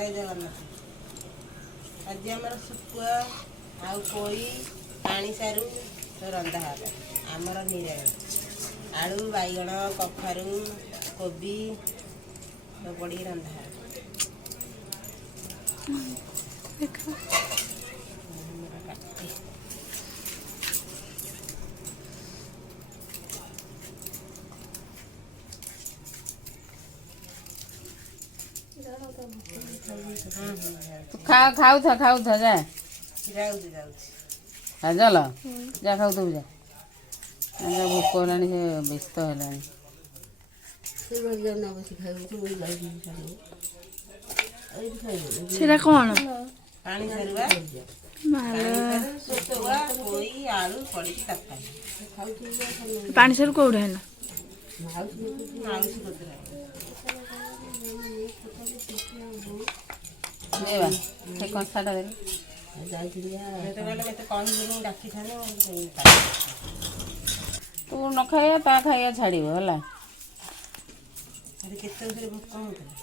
जय जगन्नाथ। आज आम शुखुआ आउ पोई पानी सारू तो रंधा है आमर निरामिष आलू बैगण कखारू कोबी तो पड़ी रंधा है। ଖାଉ ଯା ଯାଉଛି ଚାଲ ଯା ଖାଉଥିବୁ ଯା ଭୋକ ହେଲାଣି ସେ ବ୍ୟସ୍ତ ହେଲାଣି। ସେଟା କ'ଣ ପାଣି ସାରୁବା ଶୁଖୁଆ ପୋଇ ଆଳୁ ପଡ଼ିକି ତରକାରୀ। ପାଣି ସାରୁ କୋଉଟା ହେଲା ମାଉସୀ କତିରେ ଦେବା ସେ କଂସାଟା ଦେଲେ ମତେ କହିଲୁନି ଡାକିଥାନ୍ତି ତୁ ନ ଖାଇବା ତା ଖାଇବା ଛାଡ଼ିବ ହେଲା। କେତେ ଭୋକ ହେଉଥିଲା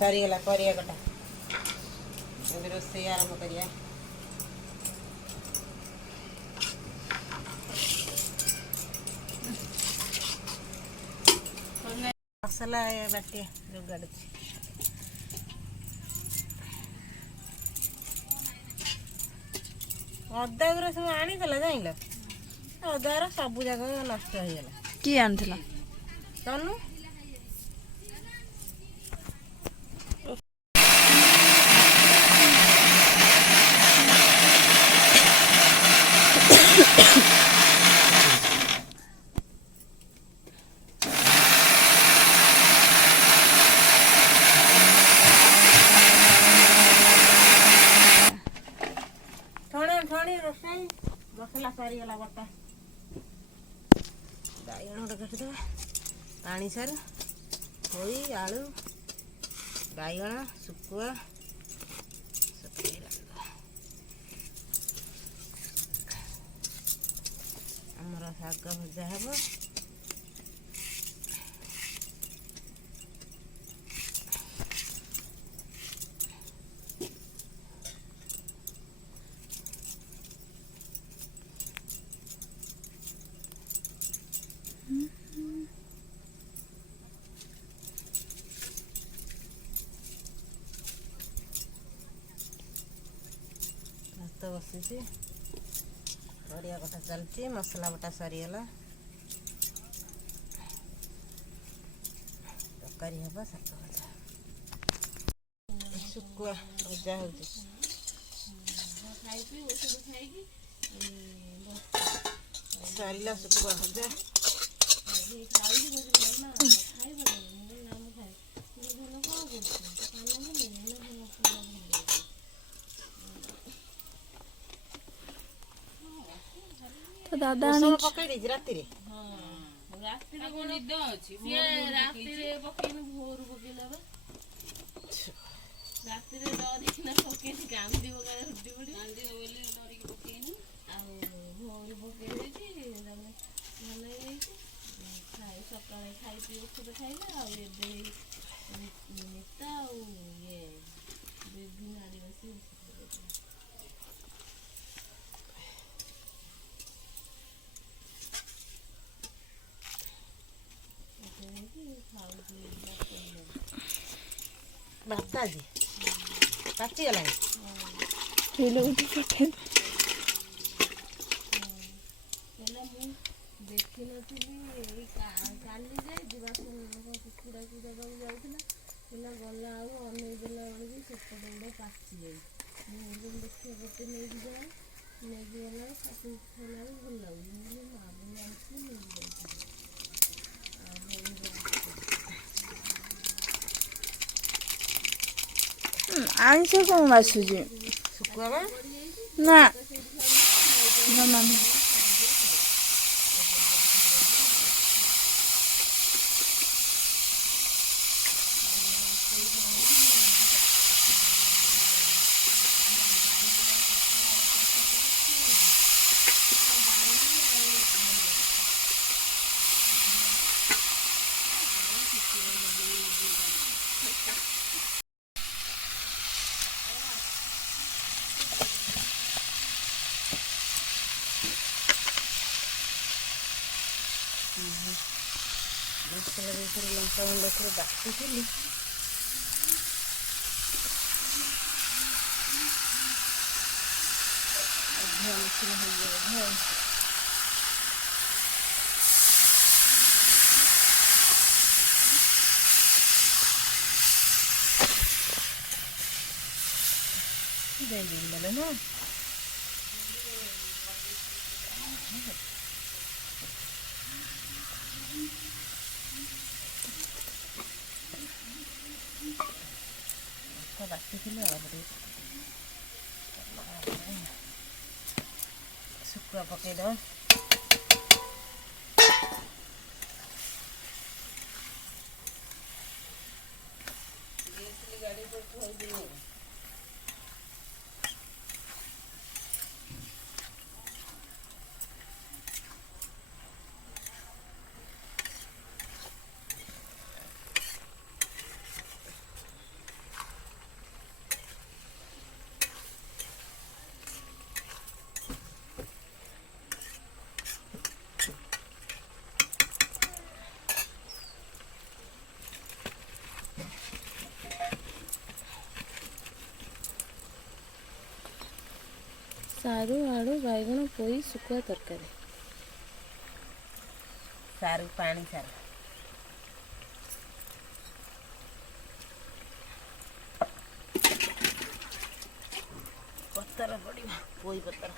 ସରିଗଲା ପରିବା କଟା ଏବେ ରୋଷେଇ ଆରମ୍ଭ କରିବା। ମସଲା ବାଟିଆ ଯୋଗାଡ଼ୁଛି। ଅଦା ଗୁରା ସବୁ ଆଣିଦେଲା ଜାଣିଲ ଅଦାର ସବୁ ଯାକ ନଷ୍ଟ ହେଇଗଲା। କିଏ ଆଣିଥିଲା ତନୁ ରୋଷେଇ ମସଲା ସରିଗଲା ବଟା ବାଇଗଣ ଗୋଟେ କାଟିଦେବା ପାଣି ସାରୁ ପୋଇ ଆଳୁ ବାଇଗଣ ଶୁଖୁଆ ଆମର ଶାଗ ଭଜା ହେବ। ଭାତ ବସିଛି ପରିବା କଟା ଚାଲିଛି ମସଲା ବଟା ସରିଗଲା ତରକାରୀ ହେବ ଶାଗ ଭଜା ଶୁଖୁଆ ଭଜା ହେଉଛି ସରିଲା ଶୁଖୁଆ ଭଜା ଦାଦା ପକେଇ ଦେଇଛି ରାତିରେ ନିଦ ଅଛି ରାତିରେ ପକେଇନି ଭୋରୁ ପକେଇଲା ରାତିରେ ଡରିକିନା ପକେଇନି କାନ୍ଦିବ କାଳେ ରୁଟି ପଡ଼ି କାନ୍ଦିବ ବୋଲି ଡରିକି ପକେଇନି ଆଉ ଭୋରୁ ପକେଇ ଦେଇଛି ତାପରେ ଭଲ ହେଇଯାଇଛି ସକାଳେ ଖାଇ ପିଇ ଔଷଧ ଖାଇଲେ ଆଉ ଏବେ ନେତା ଆଉ ଇଏ ବିଭିନ୍ନ ଆଦିବାସୀ ଭାତ ଆଜି ପାଚିଗଲାଣି ଦେଖିନଥିଲି ଏଇ କାଲି ଯେ ଯିବା କୁକୁଡ଼ାକୁ ଦେବାକୁ ଯାଉଥିଲା ପିଲା ଗଲା ଆଉ ଅନେଇ ଦେଲା ବେଳକୁ ସେପଟେ ଗୋଟେ ପାଚି ଯାଇଛି ମୁଁ ଦେଖିବା ଗୋଟେ ନେଇକି ଯାଏ ନେଇକି ଗଲା ତାକୁ ଖାଇଲା ବେଳକୁ ଭଲ ଲାଗୁଛି ମୁଁ ମାଗୁଣି ଆଣିଥିଲି ନେଇକି ଯାଇଥିଲି ଆଇଁଷ କ'ଣ ବାସୁଛି ଶୁଖୁଆ ନା ଜମା ମସଲା ଦେଇଥିଲି ଲଙ୍କା ଗୁଣ୍ଡ ଥରେ ବାଟିଥିଲି। ଅଧିକା ମସଲା ହେଇଯିବ ବୋଧେ ଆଉ। ଦେଇଦେଲେ ନା ବାଟିଥିଲେ ଶୁଖୁଆ ପକେଇଦବା। ଗାଡ଼ି ସାରୁ ଆଳୁ ବାଇଗଣ ପୋଇ ଶୁଖୁଆ ତରକାରୀ। ସାରୁ ପାଣି ସାରୁ ପତର ପଡ଼ିବ ପୋଇ ପତର।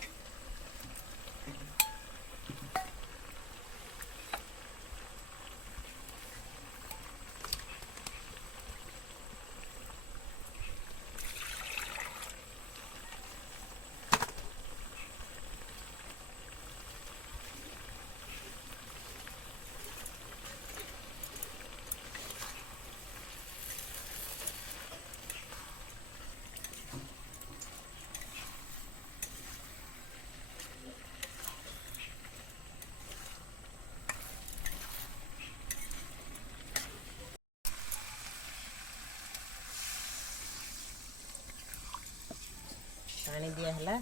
ପାଣି ଦିଆ ହେଲା।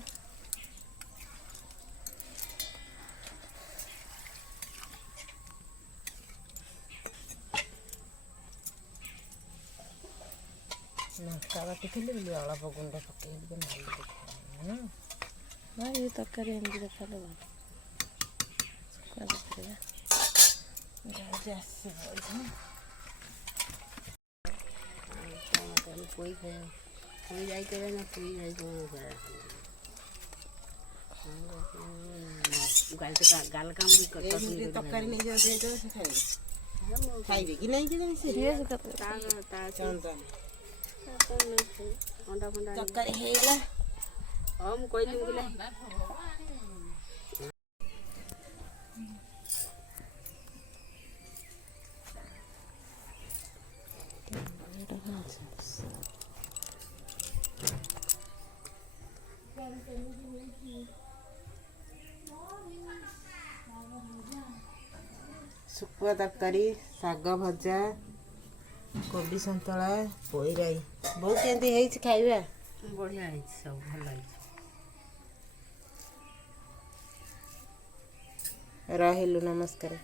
ଲଙ୍କା ବାଟିଥିଲି ବୋଲି ଅଳପ ଗୁଣ୍ଡ ପକେଇକି ନାଲି ଦେଖାଯାଉନି ନା ଏ ତରକାରୀ ଏମିତି ଦେଖାଲେ ଭଲ। ଶୁଖୁଆ ତରକାରୀ ଆସିବ ପୋଇ ଖାଇବା ପୋଇ ଯାଇ କେବେ ନା ପୋଇ ଯାଇ ତରକାରୀ ନେଇଯାଉ ଦେଇଦେବ ସେ ଖାଇବେ। ଖାଇବେ କି ନାଇଁ କି ତରକାରୀ ହେଇଗଲା। ହଁ ମୁଁ କହିଲି ଶୁଖୁଆ ତରକାରୀ, ଶାଗ ଭଜା, କୋବି ସନ୍ତୁଳା, ପୋଇ ରାଇ। ବହୁତ କେମିତି ହେଇଛି ଖାଇବା? ବଢ଼ିଆ ହେଇଛି, ସବୁ ଭଲ ହେଇଛି। ରହିଲୁ, ନମସ୍କାର।